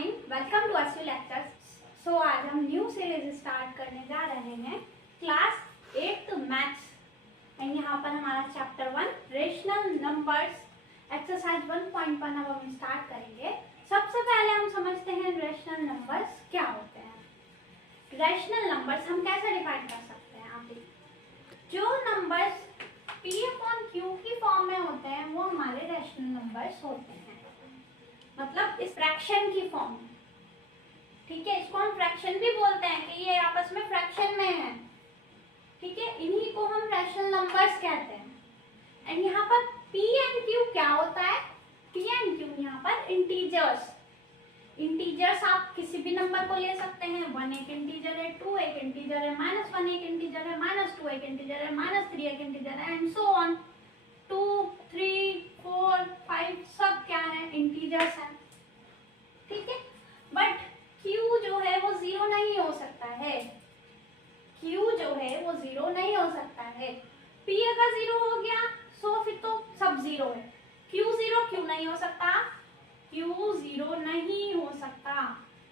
Morning, welcome to ASU lectures. So आज हम new series start करने जा रहे हैं क्लास 8 मैथ्स एंड यहाँ पर हमारा चैप्टर 1 रेशनल नंबर्स एक्सरसाइज 1.1 अब हम स्टार्ट करेंगे। सबसे पहले हम समझते हैं रेशनल नंबर्स क्या होते हैं। रेशनल नंबर्स हम कैसे डिफाइन कर सकते हैं। आप जो नंबर्स P/Q की फॉर्म में होते हैं वो हमारे रेशनल नंबर्स होते हैं, मतलब इस फ्रैक्शन की फॉर्म में। ठीक है, इसको हम फ्रैक्शन भी बोलते हैं कि ये आपस में फ्रैक्शन में है। ठीक है, इन्हीं को हम रैशनल नंबर्स कहते हैं। एंड यहाँ पर P एंड Q क्या होता है? P एंड Q यहाँ पर इंटीजर्स। इंटीजर्स आप किसी भी नंबर को ले सकते हैं। 1 एक इंटीजर है, 2 एक इंटीजर है, -1 एक इंटीजर है, -2 एक इंटीजर है, -3 एक इंटीजर है एंड सो ऑन। 2, 3, 4, 5 सब क्या है? इंटीजर्स हैं। ठीक है, बट Q जो है वो 0 नहीं हो सकता है। Q जो है वो 0 नहीं हो सकता है। P अगर 0 हो गया सो फिर तो सब 0 है। Q 0 क्यों नहीं हो सकता? Q 0 नहीं हो सकता।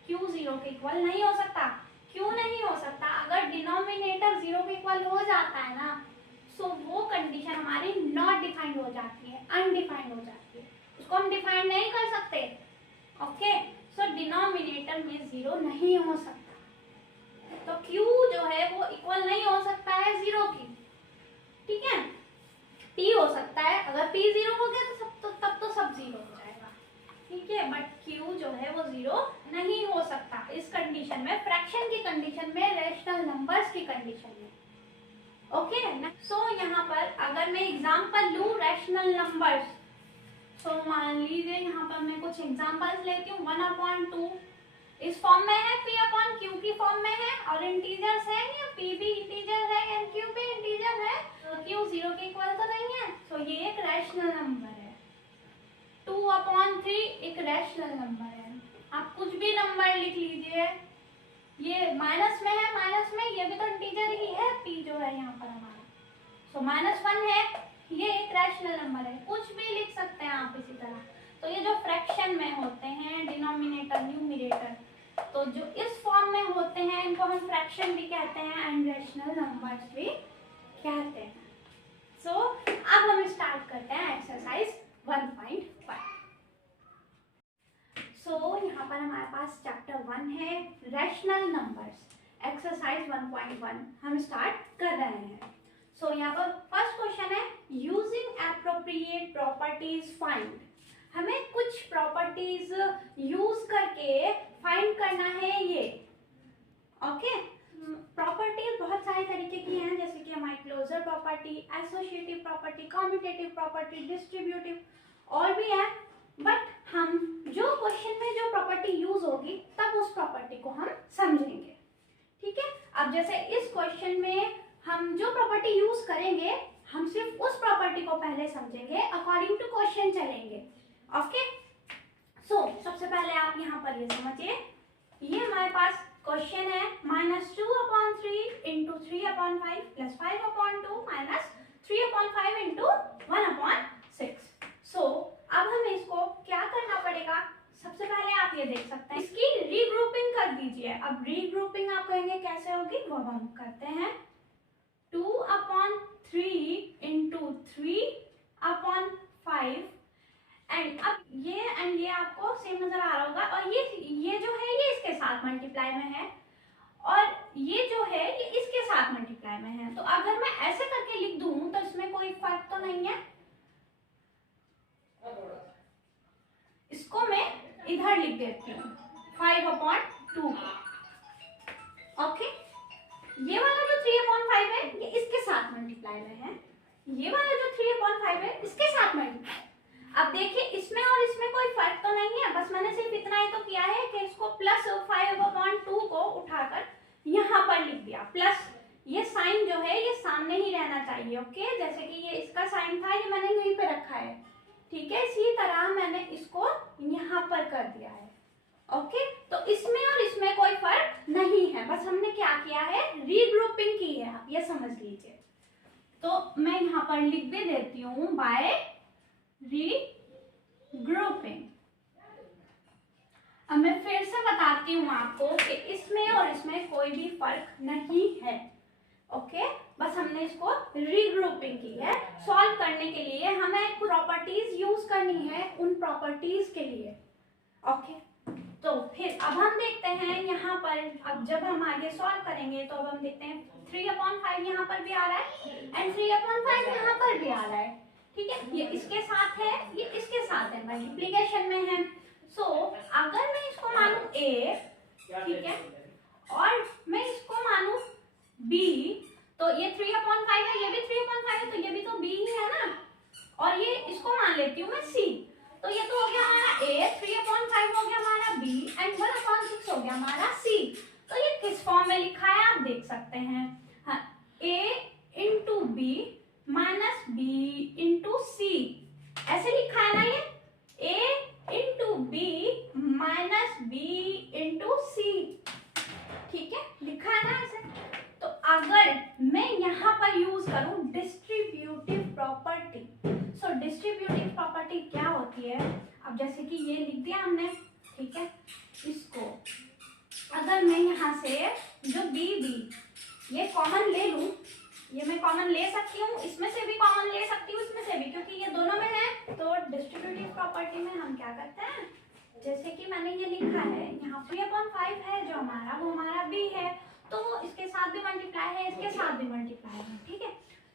Q 0 के इक्वल नहीं हो सकता। क्यों नहीं हो सकता? अगर डिनोमिनेटर 0 के इक्वल हो जाता है ना, सो वो कंडीशन हमारी नॉट डिफाइंड हो जाती है, अनडिफाइंड हो जाती है। उसको हम डिफाइन नहीं कर सकते। ओके, सो डिनोमिनेटर में 0 नहीं हो सकता, तो Q जो है वो इक्वल नहीं हो सकता है 0 की। ठीक है, P हो सकता है। अगर P 0 हो गया तो तब तो सब 0 हो जाएगा। ठीक है, बट Q जो है वो 0 नहीं हो सकता इस कंडीशन में, फ्रैक्शन की कंडीशन में, रेशनल नंबर्स की कंडीशन में। ओके, सो यहाँ पर अगर मैं एग्जांपल लूं रैशनल नंबर्स, सो मान लीजिए यहाँ पर मैं कुछ एग्जांपल्स लेती हूँ। 1/2 इस फॉर्म में है, P/Q की फॉर्म में है और इंटीजर्स है, या P भी इंटीजर है एंड Q भी इंटीजर है, तो Q 0 के इक्वल तो नहीं है, तो ये एक रैशनल नंबर है। 2/3 एक रैशनल नंबर है। आप कुछ भी नंबर लिख लीजिए, ये माइनस में है, माइनस में ये भी तो इंटीजर ही है। P जो है यहाँ पर हमारा, सो -1 है, ये एक रैशनल नंबर है। कुछ भी लिख सकते हैं आप इसी तरह। तो ये जो फ्रैक्शन में होते हैं, डिनोमिनेटर न्यूमरेटर, तो जो इस फॉर्म में होते हैं इनको हम फ्रैक्शन भी कहते हैं एंड रैशनल नंबर्स भी कहते हैं। सो अब हम स्टार्ट करते हैं एक्सरसाइज 1.5। सो यहाँ पर हमारे पास चैप्टर 1 है रैशनल नंबर्स, एक्सरसाइज 1.1 हम स्टार्ट कर रहे हैं। सो यहाँ पर फर्स्ट क्वेश्चन है, यूजिंग एप्रोप्रिएट प्रॉपर्टीज फाइंड। हमें कुछ प्रॉपर्टीज यूज करके फाइंड करना है ये। ओके, प्रॉपर्टीज बहुत सारे तरीके की हैं, जैसे कि हमारी closure property, associative property, commutative property, distributive और भी है। बट हम जो क्वेश्चन में जो प्रॉपर्टी यूज होगी तब उस प्रॉपर्टी को हम समझेंगे। ठीक है, अब जैसे इस क्वेश्चन में हम जो प्रॉपर्टी यूज करेंगे हम सिर्फ उस प्रॉपर्टी को पहले समझेंगे, अकॉर्डिंग टू क्वेश्चन चलेंगे। ओके, सो सबसे पहले आप यहाँ पर ये समझिए, ये हमारे पास क्वेश्चन है -2/3 इंटू 3/5 प्लस 5/2 माइनस 3/5 इंटू 1/6। सो अब हमें इसको क्या करना पड़ेगा? सबसे पहले आप ये देख सकते हैं, इसकी रीग्रुपिंग कर दीजिए। अब रीग्रुपिंग आप कहेंगे कैसे होगी, वो हम करते हैं। 2/3 इंटू 3/5 एंड अब ये आपको सेम नजर आ रहा होगा, और ये जो है ये इसके साथ मल्टीप्लाई में है और ये जो है ये इसके साथ मल्टीप्लाई में है। तो अगर मैं ऐसे करके लिख दूं तो इसमें कोई फर्क तो नहीं है। इसको मैं इधर लिख देती हूँ 5/2। ओके, ये वाला जो 3/5 है ये इसके साथ मल्टीप्लाई में है, ये वाला जो 3/5 है इसके साथ मल्टीप्लाई। अब देखिए इसमें और इसमें कोई फर्क तो नहीं है, बस मैंने सिर्फ इतना ही तो किया है कि इसको प्लस 5/2 को उठाकर यहाँ पर लिख दिया। प्लस ये साइन जो है ये सामने ही रहना चाहिए। ओके, जैसे कि ये इसका साइन था, ये मैंने यहीं पे रखा है। ठीक है, इसी तरह मैंने इसको यहाँ पर कर दिया है। ओके, तो इसमें और इसमें कोई फर्क नहीं है, बस हमने क्या किया है, रीग्रुपिंग की है। आप ये समझ लीजिए। तो मैं यहाँ पर लिख भी देती हूँ बाय रीग्रुपिंग। अब मैं फिर से बताती हूँ आपको कि इसमें और इसमें कोई भी फर्क नहीं है। ओके, बस हमने इसको रीग्रुपिंग की है। सॉल्व करने के लिए हमें प्रॉपर्टीज यूज करनी है, उन प्रॉपर्टीज के लिए। ओके, तो फिर अब हम देखते हैं यहाँ पर, अब जब हम आगे सॉल्व करेंगे तो अब हम देखते हैं 3/5 यहाँ पर भी आ रहा है एंड 3/5 यहाँ पर भी आ रहा है। ठीक है, ये इसके साथ है, ये इसके साथ है, मल्टीप्लिकेशन में है। सो अगर मैं इसको मानूं a, ठीक है, और मैं इसको मानूं b, तो ये 3/5 है, ये भी 3/5 है, तो ये भी तो b ही है ना। और ये इसको मान लेती हूँ मैं c, तो ये तो हो गया हमारा a, 3/5 हो गया हमारा b एंड 1/6 हो गया हमारा c। तो ये किस फॉर्म में लिखा है आप देख सकते हैं। हाँ, a into B minus B into C, ऐसे लिखा है ना ये, a into B minus B into C. ठीक है, लिखा है ना ऐसे। तो अगर मैं यहाँ पर यूज करूं डिस्ट्रीब्यूटिव प्रॉपर्टी, सो डिस्ट्रीब्यूटिव प्रॉपर्टी क्या होती है, अब जैसे कि ये लिख दिया हमने, ठीक है, इसको अगर मैं यहाँ से जो बी ये कॉमन ले लूं, ये मैं कॉमन ले सकती हूँ, इसमें से भी कॉमन ले सकती हूँ, इसमें से भी, क्योंकि ये दोनों में है। तो डिस्ट्रीब्यूटिव प्रॉपर्टी में हम क्या करते हैं, जैसे कि मैंने ये लिखा है यहाँ 3/5 है जो हमारा, वो हमारा b है, तो वो इसके साथ भी मल्टीप्लाई है, इसके साथ भी मल्टीप्लाई है। ठीक है,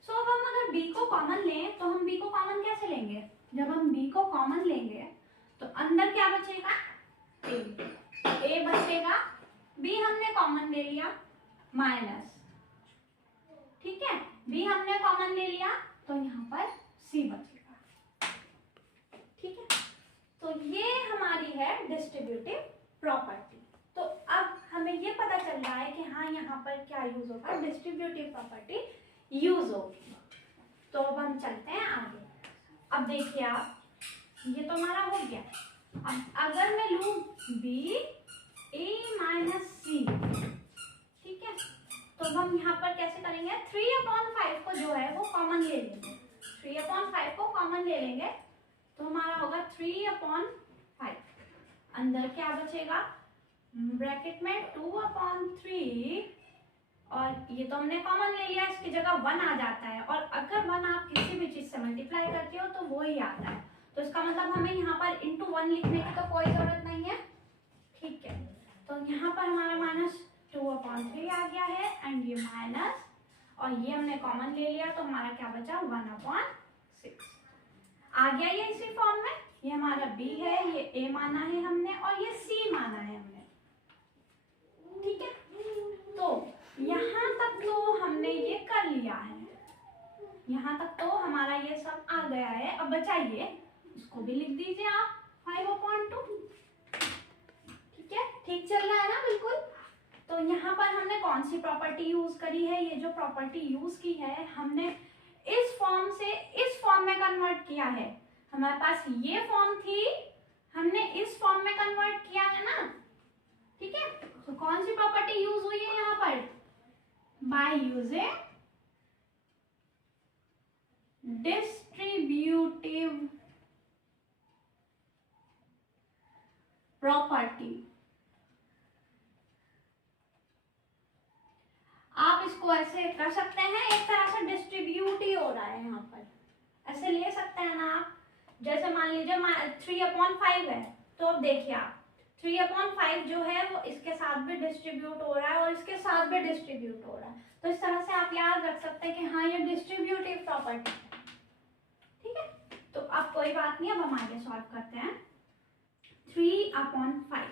सो अब हम अगर b को कॉमन लें तो हम b को कॉमन कैसे लेंगे, जब हम b को कॉमन लेंगे तो अंदर क्या बचेगा, a बचेगा, b हमने कॉमन ले लिया माइनस, ठीक है, b हमने कॉमन ले लिया तो यहाँ पर c बचेगा। ठीक है, तो ये हमारी है डिस्ट्रीब्यूटिव प्रॉपर्टी। तो अब हमें ये पता चल रहा है कि हाँ यहाँ पर क्या यूज होगा, डिस्ट्रीब्यूटिव प्रॉपर्टी यूज होगी। तो अब हम चलते हैं आगे। अब देखिए आप, ये तो हमारा हो गया। अब अगर मैं लूं b a माइनस c, ठीक है, तो हम यहाँ पर कैसे करेंगे, 3/5 को जो है वो कॉमन ले लेंगे, 3/5 को कॉमन ले लेंगे तो हमारा होगा 3/5, अंदर क्या बचेगा, ब्रैकेट में 2/3, और ये तो हमने कॉमन ले लिया, इसकी जगह 1 आ जाता है, और अगर 1 आप किसी भी चीज से मल्टीप्लाई करते हो तो वो ही आता है, तो इसका मतलब हमें यहाँ पर इंटू 1 लिखने की तो कोई जरूरत नहीं है। ठीक है, तो यहाँ पर हमारा माइनस 2/3 आ गया है एंड ये माइनस, और ये हमने कॉमन ले लिया तो हमारा क्या बचा, 1/6 आ गया ये इसी फॉर्म में। ये हमारा b है, ये a माना है हमने, और ये c माना है हमने। ठीक है, तो यहाँ तक तो हमने ये कर लिया है, यहाँ तक तो हमारा ये सब आ गया है। अब बचाइए, इसको भी लिख दीजिए आप 5/2। ठीक है, ठीक चल रहा है ना बिल्कुल। तो यहाँ पर हमने कौन सी प्रॉपर्टी यूज करी है, ये जो प्रॉपर्टी यूज की है हमने इस फॉर्म से इस फॉर्म में कन्वर्ट किया है। हमारे पास ये फॉर्म थी, हमने इस फॉर्म में कन्वर्ट किया है ना। ठीक है, तो कौन सी प्रॉपर्टी यूज हुई है यहाँ पर, बाय यूजिंग डिस्ट्रीब्यूटिव प्रॉपर्टी। आप इसको ऐसे कर सकते हैं, एक तरह से डिस्ट्रीब्यूट ही हो रहा है यहाँ पर, ऐसे ले सकते हैं ना आप। जैसे मान लीजिए 3/5 है, तो अब देखिए आप 3/5 जो है वो इसके साथ भी डिस्ट्रीब्यूट हो रहा है और इसके साथ भी डिस्ट्रीब्यूट हो रहा है, तो इस तरह से आप याद रख सकते हैं कि हाँ ये डिस्ट्रीब्यूटिव प्रॉपर्टी है। ठीक है, तो अब कोई बात नहीं, अब हम आगे सॉल्व करते हैं। 3/5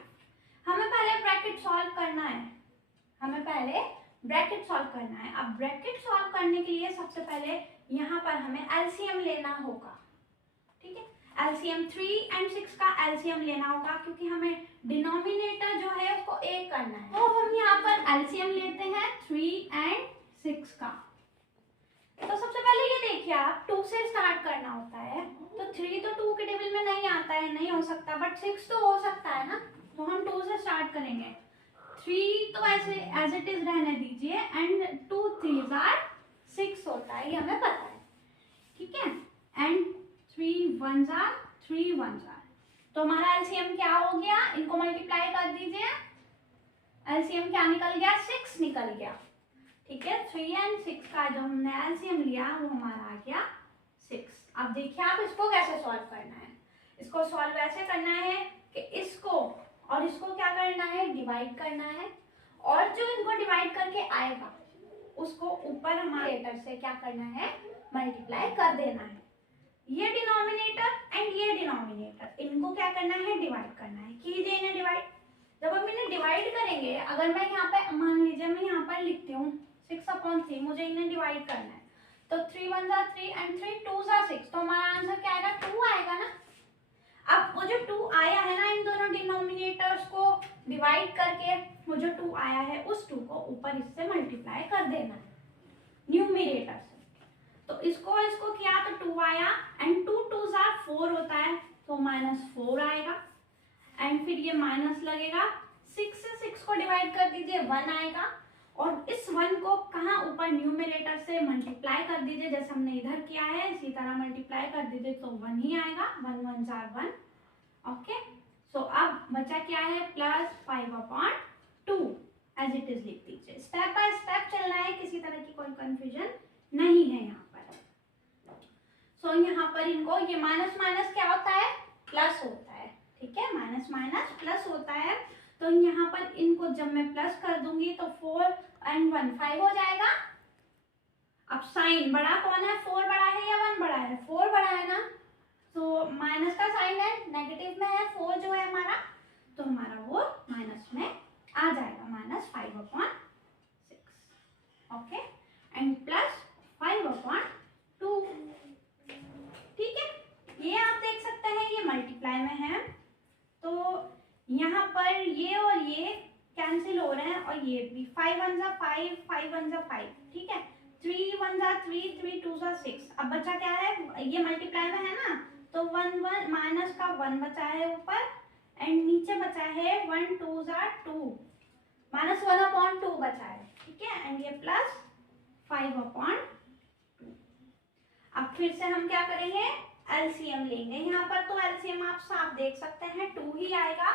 हमें पहले ब्रैकेट सॉल्व करना है, हमें पहले ब्रैकेट सॉल्व करना है। अब ब्रैकेट सॉल्व करने के लिए सबसे पहले यहाँ पर हमें एलसीएम लेना होगा। ठीक है, एलसीएम 3 और 6 का एलसीएम लेना होगा, क्योंकि हमें डिनोमिनेटर जो है उसको एक करना है। तो हम यहाँ पर एलसीएम लेते हैं 3 और 6 का। तो सबसे पहले ये देखिए आप, 2 से स्टार्ट करना होता है, तो 3 तो 2 के टेबल में नहीं आता है, नहीं हो सकता, बट 6 तो हो सकता है ना, तो हम 2 से स्टार्ट करेंगे। 3 तो ऐसे एज इट इज रहने दीजिए, एंड 2 3s are 6 होता है, ये हमें पता है। ठीक है, and 3 1s are 3 1s are, तो हमारा एलसीएम क्या हो गया, इनको मल्टीप्लाई कर दीजिए, एलसीएम क्या निकल गया, 6 निकल गया। ठीक है, 3 और 6 का जो हमने एलसीएम लिया वो हमारा आ गया 6। अब देखिए आप इसको कैसे सॉल्व करना है। इसको सॉल्व ऐसे करना है कि इसको और इसको क्या करना है, डिवाइड करना है, और जो इनको डिवाइड करके आएगा उसको ऊपर हमारे लेटर से क्या करना है, मल्टीप्लाई कर देना है। ये डिनोमिनेटर एंड ये डिनोमिनेटर, इनको क्या करना है, डिवाइड करना है। कीजिए इन्हें डिवाइड। जब हम इन्हें डिवाइड करेंगे, अगर मैं यहाँ पे मान लीजिए मैं यहाँ पर लिखती हूँ 6/3, मुझे इन्हें डिवाइड करना है, तो 3 1 जा 3 एंड 3 2 जा 6, तो हमारा आंसर क्या आएगा, 2 आएगा ना। अब वो जो 2 आया है ना, इन दोनों डिनोमिनेटर्स को डिवाइड करके वो जो 2 आया है उस 2 को ऊपर इससे मल्टीप्लाई कर देना है न्यूमरेटर से। तो इसको किया तो 2 आया, एंड 2 2 जा 4 होता है, तो -4 आएगा, एंड फिर ये माइनस लगेगा, 6 से 6 को डिवाइड कर दीजिए, 1 आएगा, और इस 1 को कहाँ, ऊपर न्यूमरेटर से मल्टीप्लाई कर दीजिए, जैसे हमने इधर किया है इसी तरह मल्टीप्लाई कर दीजिए, तो 1 ही आएगा, 1 1 जा 1। ओके, सो अब बचा क्या है, +5/2 एज इट इज लिख दीजिए। स्टेप बाय स्टेप चलना है, किसी तरह की कोई कंफ्यूजन नहीं है यहाँ पर। सो यहाँ पर इनको ये माइनस माइनस क्या होता है, प्लस होता है। ठीक है, माइनस माइनस प्लस होता है, तो यहाँ पर इनको जब मैं प्लस कर दूंगी तो 4 and 1 5 हो जाएगा। अब साइन बड़ा कौन है, 4 बड़ा है या 1 बड़ा है, 4 बड़ा है ना, तो माइनस का साइन है, नेगेटिव में है 4 जो है हमारा, तो हमारा वो माइनस में आ जाएगा, -5/6। Okay, and +5/2। ठीक है, ये आप देख सकते हैं ये मल्टीप्लाई में है, तो यहाँ पर ये और ये कैंसिल हो रहे हैं, और ये भी 5 1 जा 5 5 1 जा 5। ठीक है, 3 1 जा 3 3 2 जा 6। अब बचा क्या है, ये मल्टीप्लाई में है ना, तो 1 1 माइनस का 1 बचा है ऊपर, एंड नीचे बचा है 1 2 जा 2, -1/2 बचा है। ठीक है, एंड ये +5/2। अब फिर से हम क्या करेंगे, एलसीएम लेंगे। यहाँ पर तो एलसीएम आप साफ देख सकते हैं 2 ही आएगा।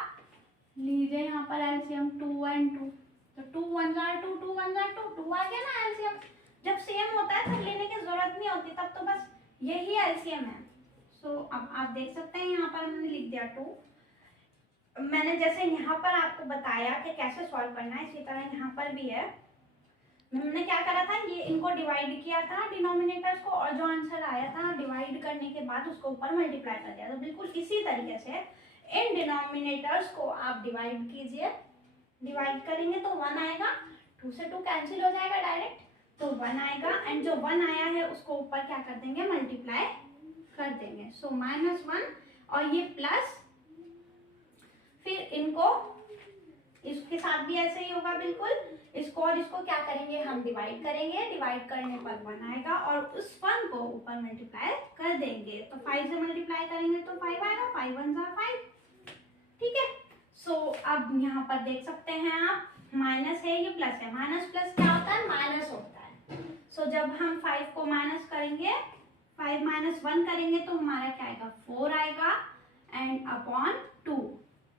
लीजिए यहाँ पर एलसीएम 2 and 2, तो 2 1 जा 2 2 1 जा 2, 2 आ गया ना एलसीएम। जब सेम होता है तब लेने की जरूरत नहीं होती, तब तो बस यही एलसीएम है। सो अब आप देख सकते हैं यहाँ पर हमने लिख दिया 2। मैंने जैसे यहाँ पर आपको बताया कि कैसे सॉल्व करना है, इसी तरह यहाँ पर भी है। हमने क्या करा था, ये इनको डिवाइड किया था डिनोमिनेटर्स को, और जो आंसर आया था डिवाइड करने के बाद उसको ऊपर मल्टीप्लाई कर दिया। तो बिल्कुल इसी तरीके से इन डिनोमिनेटर्स को आप डिवाइड कीजिए। डिवाइड करेंगे तो 1 आएगा, 2 से 2 कैंसिल हो जाएगा डायरेक्ट, तो 1 आएगा, एंड जो 1 आया है उसको ऊपर क्या कर देंगे, मल्टीप्लाई कर देंगे। सो -1, और ये प्लस, फिर इनको इसके साथ भी ऐसे ही होगा बिल्कुल। इसको और इसको क्या करेंगे, हम डिवाइड करेंगे, डिवाइड करने पर 1 आएगा, और उस 1 को ऊपर मल्टीप्लाई कर देंगे, तो 5 से मल्टीप्लाई करेंगे तो 5 आएगा, 5 1 जा 5। ठीक है, सो अब यहाँ पर देख सकते हैं आप, माइनस है ये प्लस है, माइनस प्लस क्या होता है, माइनस होता है। सो जब हम 5 को माइनस करेंगे, 5 -1 करेंगे तो हमारा क्या आएगा, 4 आएगा, एंड अपॉन 2।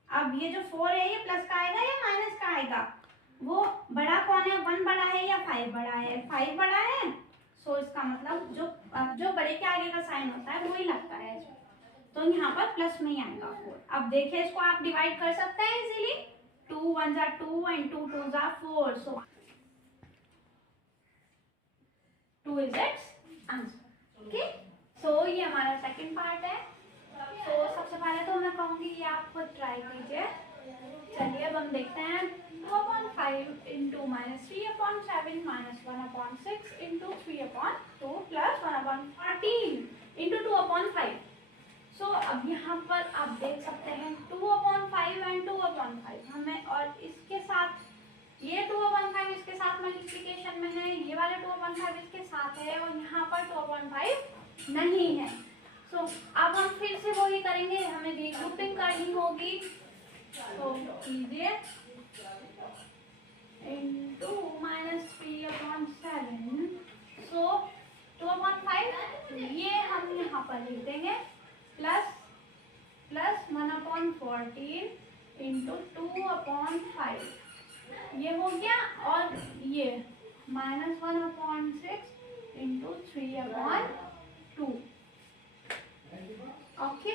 अब ये जो 4 है ये प्लस का आएगा या माइनस का आएगा, वो बड़ा कौन है, 1 बड़ा है या 5 बड़ा है, 5 बड़ा है। सो इसका मतलब जो बड़े के आगे का साइन होता है वही लगता है, तो यहाँ पर प्लस में ही आएगा 4। अब देखिए इसको आप डिवाइड कर सकते हैं इजीली, 2 1 जा 2 एंड 2 2 जा 4, सो 2 इज इट्स आंसर। ओके, सो ये हमारा सेकंड पार्ट है। तो सबसे पहले तो मैं कहूँगी ये आप खुद ट्राई कीजिए। चलिए अब हम देखते हैं, 2/5 इंटू -3/7 -1/6 इंटू 3/2 प्लस 1/14 इंटू 2/5। सो अब यहाँ पर आप देख सकते हैं 2/5 एंड 2/5 हमें, और इसके साथ ये 2/5 इसके साथ मल्टीप्लिकेशन में है, ये वाले 2/5 इसके साथ है, और यहाँ पर 2/5 नहीं है। सो अब हम फिर से वही करेंगे, हमें रीग्रुपिंग करनी होगी। तो कीजिए इंटू -3/7, सो 2/5 ये हम यहाँ पर लिख देंगे, प्लस प्लस 1/14 इंटू 2/5, ये हो गया। और ये -1/6 इंटू 3/2। ओके,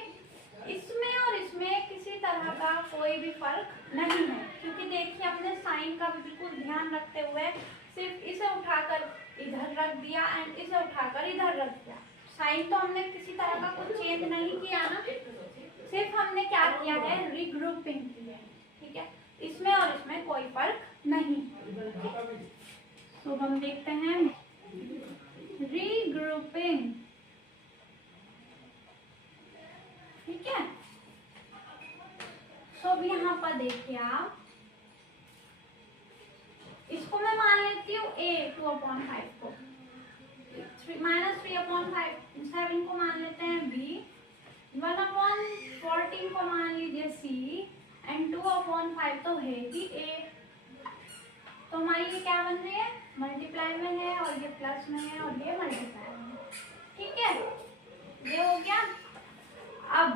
इसमें और इसमें किसी तरह का कोई भी फर्क नहीं है, क्योंकि देखिए अपने साइन का भी बिल्कुल ध्यान रखते हुए सिर्फ इसे उठाकर इधर रख दिया एंड इसे उठाकर इधर रख दिया। साइन तो हमने किसी तरह का कुछ चेंज नहीं किया ना, सिर्फ हमने क्या किया है, रीग्रुपिंग की है। ठीक है, इसमें और इसमें कोई फर्क नहीं। तो हम देखते हैं रीग्रुपिंग। ठीक है, तो अब यहाँ पर देखिए आप, इसको मैं मान लेती हूँ a 2/5 को, -3/7 को मान लेते हैं b, 1/14 को मान लीजिए c एंड 2/5 तो है ही a। तो हमारी ये क्या बन रही है, मल्टीप्लाई में है और ये प्लस में है और ये मल्टीप्लाई में है। ठीक है, ये हो गया। अब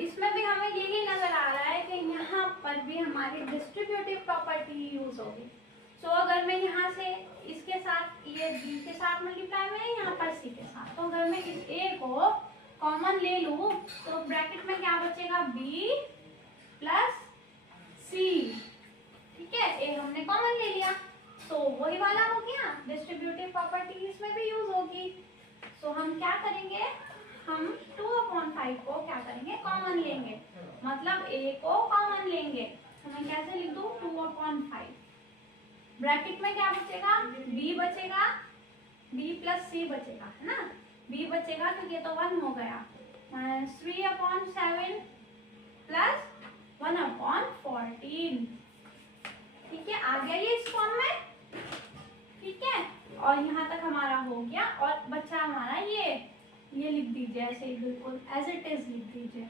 इसमें भी हमें यही नजर आ रहा है कि यहाँ पर भी हमारी डिस्ट्रीब्यूटिव प्रॉपर्टी यूज होगी। तो अगर मैं यहाँ से इसके साथ ये b के साथ मल्टीप्लाई में है, यहाँ पर c के साथ, तो अगर मैं इस a को कॉमन ले लूँ तो ब्रैकेट में क्या बचेगा, b प्लस c। ठीक है, a हमने कॉमन ले लिया तो वही वाला हो गया, डिस्ट्रीब्यूटिव प्रॉपर्टी इसमें भी यूज होगी। तो हम क्या करेंगे, हम 2/5 को क्या करेंगे, कॉमन लेंगे, मतलब a को कॉमन लेंगे। तो मैं कैसे लिख दूँ, 2/5, ब्रैकेट में क्या बचेगा, b बचेगा, b प्लस c बचेगा, है ना, b बचेगा तो ये तो 1 हो गया, -3/7 प्लस 1/14। ठीक है, आ गया ये इस फॉर्म में। ठीक है, और यहाँ तक हमारा हो गया और बच्चा हमारा ये लिख दीजिए ऐसे ही बिल्कुल एज इट इज लिख दीजिए।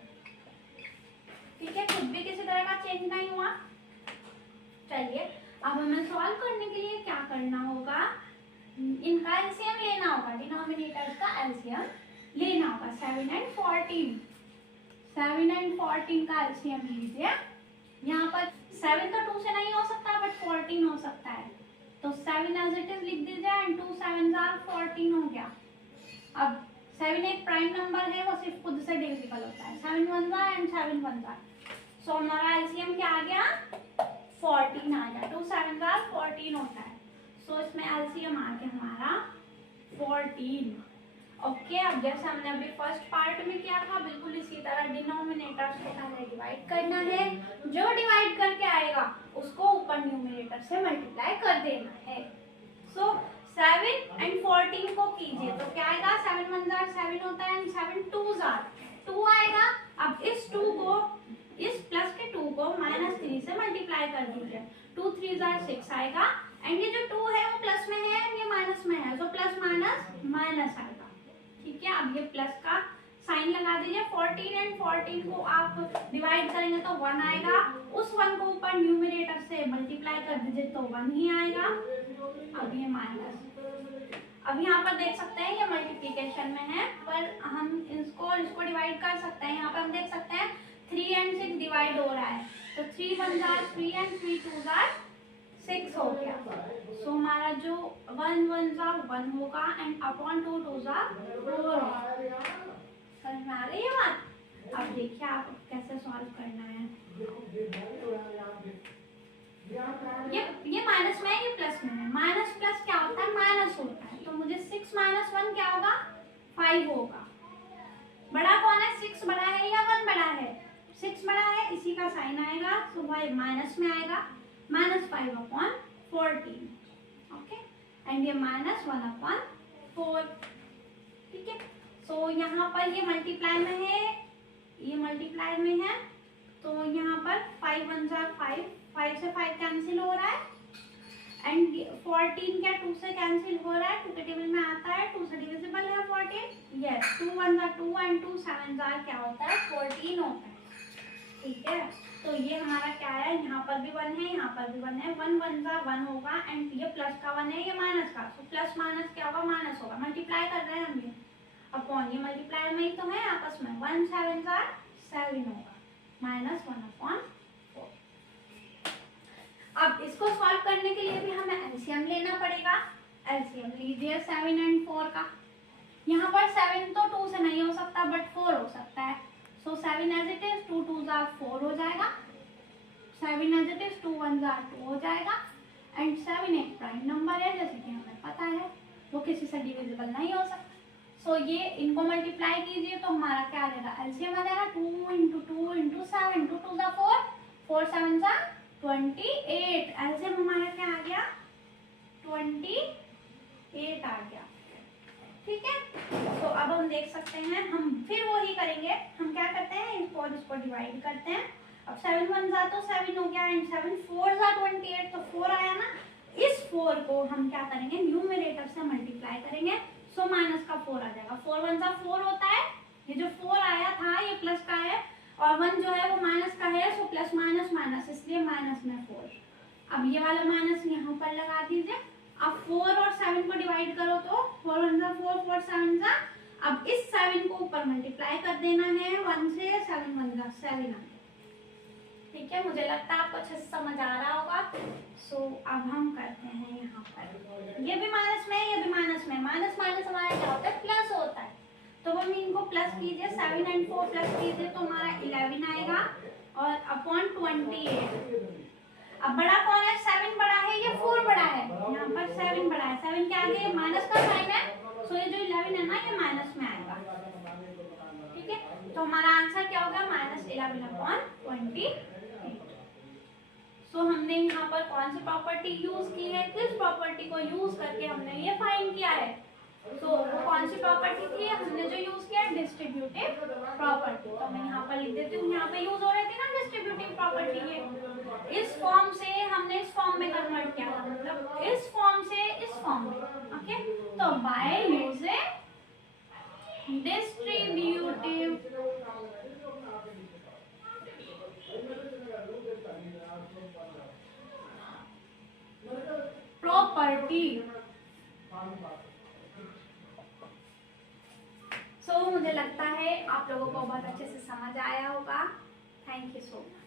ठीक है, कुछ भी किसी तरह का चेंज नहीं हुआ। चलिए, अब हमें सॉल्व करने के लिए क्या करना होगा, इनका एलसीएम लेना होगा, डिनोमिनेटर्स का एलसीएम लेना होगा। 7 एंड 14 का एलसीएम लीजिए। यहाँ पर 7 तो 2 से नहीं हो सकता बट 14 हो सकता है, तो 7 एज इट इज लिख दीजिए एंड 2 7 14 हो गया। अब 7 एक प्राइम नंबर है, वो सिर्फ खुद से डिविजिबल होता है, 7 1 एंड 7 1 जा। सो हमारा एलसीएम क्या आ गया, 14 आ गया, 2 7 14 होता है। सो इसमें एलसीएम आ गया हमारा 14। ओके, अब जैसे हमने अभी फर्स्ट पार्ट में किया था, बिल्कुल इसी तरह डिनोमिनेटर्स को पहले डिवाइड करना है, जो डिवाइड करके आएगा उसको ऊपर न्यूमरेटर से मल्टीप्लाई कर देना है। सो 7 एंड 14 को कीजिए तो क्या आएगा, 7 1 7 होता है एंड 7 2 2 आएगा। अब इस 2 को, इस प्लस के 2 को -3 से मल्टीप्लाई कर दीजिए, 2 3 6 आएगा एंड ये जो 2 है वो प्लस में है एंड ये माइनस में है, तो प्लस माइनस माइनस आएगा। ठीक है, अब ये प्लस का साइन लगा दीजिए। 14 एंड 14 को आप डिवाइड करेंगे तो 1 आएगा, उस 1 को ऊपर न्यूमरेटर से मल्टीप्लाई कर दीजिए तो 1 ही आएगा। अब ये माइनस, अब यहाँ पर देख सकते हैं ये मल्टीप्लिकेशन में है, पर हम इसको डिवाइड कर सकते हैं। यहाँ पर हम देख सकते हैं 3 एंड 6 डिवाइड हो रहा है, तो 3 1 3 एंड 3 2 6 हो गया। सो हमारा जो 1 1 1 होगा एंड अपॉन 2 2 4 होगा। समझ में आ रही है बात? अब देखिए आप कैसे सॉल्व करना है। ये माइनस में है, ये प्लस में है। माइनस प्लस क्या होता है, माइनस होता है, तो मुझे 6 - 1 क्या होगा, 5 होगा। बड़ा कौन है, 6 बड़ा है या 1 बड़ा है, 6 बड़ा है, इसी का साइन आएगा, तो वह माइनस में आएगा, -5/14। ओके, एंड ये -1/4। ठीक है, तो यहाँ पर ये मल्टीप्लाई में है, ये मल्टीप्लाई में है, तो यहाँ पर 5 1 5, 5 से 5 कैंसिल हो रहा है एंड 14 क्या 2 से कैंसिल हो रहा है, 2 के टेबल में आता है, 2 से डिविजिबल है 14। यस, 2 1 2 एंड 2 7 क्या होता है, 14 होता है। ठीक है, तो ये हमारा क्या है, यहाँ पर भी 1 है, यहाँ पर भी 1 है, 1 1 1 होगा एंड ये प्लस का 1 है, ये माइनस का, तो प्लस माइनस क्या होगा, माइनस होगा। मल्टीप्लाई कर रहे हैं हम ये अपॉन, ये मल्टीप्लाई में ही तो है आपस में, 1 7 7 होगा। -1/4। अब इसको सॉल्व करने के लिए भी हमें एलसीएम लेना पड़ेगा। एलसीएम लीजिए 7 और 4 का। यहाँ पर 7 तो 2 से नहीं हो सकता बट 4 हो सकता है। सो 7 एज इट इज, 2 2 4 हो जाएगा। 7 एज इट इज, 2 1 2 हो जाएगा। एंड 7 एक प्राइम नंबर है जैसे कि हमें पता है, वो किसी से डिविजिबल नहीं हो सकता। सो ये इनको मल्टीप्लाई कीजिए तो हमारा क्या आ जाएगा, एलसीएम आ जाएगा 2 × 2 × 7, 2 2 4, 4 7 28। एलसीएम हमारा क्या आ गया, 28 आ गया। ठीक है, तो अब हम देख सकते हैं, हम फिर वही करेंगे। हम क्या करते हैं, इसको डिवाइड करते हैं। अब 7 1 तो 7 हो गया एंड 7 4 28, तो 4 आया ना। इस 4 को हम क्या करेंगे, न्यूमरेटर से मल्टीप्लाई करेंगे। सो माइनस का 4 आ जाएगा। 4 1 4 होता है। ये जो 4 आया था ये प्लस का है और 1 जो है वो माइनस का है। सो प्लस माइनस माइनस, इसलिए माइनस में 4। अब ये वाला माइनस यहाँ पर लगा दीजिए। अब 4 और 7 को डिवाइड करो तो 4 1 4, 4 7 अब इस 7 को ऊपर मल्टीप्लाई कर देना है 1 से। 7 1 7 आ। ठीक है, मुझे लगता है आपको अच्छे से समझ आ रहा होगा। सो अब हम करते हैं यहाँ पर, ये भी माइनस में, ये भी माइनस में। माइनस माइनस हमारा क्या होता है, प्लस होता है। तो हम इनको प्लस कीजिए, 7 और 4 प्लस कीजिए तो हमारा 11 आएगा और अपॉन 28। अब बड़ा कौन है, 7 बड़ा है या 4 बड़ा है, यहाँ पर 7 बड़ा है। 7 के आगे माइनस का साइन है, सो ये जो 11 है ना ये माइनस में आएगा। ठीक है, तो हमारा आंसर क्या होगा, -11/28। सो हमने यहाँ पर कौन सी प्रॉपर्टी यूज की है, किस प्रॉपर्टी को यूज करके हमने ये फाइंड किया है। तो वो कौन सी प्रॉपर्टी थी, हमने जो यूज किया डिस्ट्रीब्यूटिव प्रॉपर्टी। तो मैं यहाँ पर लिख देती हूँ, यहाँ पे यूज हो रही थी ना डिस्ट्रीब्यूटिव प्रॉपर्टी। ये इस फॉर्म से हमने इस फॉर्म में कन्वर्ट किया था, मतलब इस फॉर्म से इस फॉर्म में। ओके, तो बाय यूजिंग डिस्ट्रीब्यूटिव प्रॉपर्टी। सो मुझे लगता है आप लोगों को बहुत अच्छे से समझ आया होगा। Thank you so much.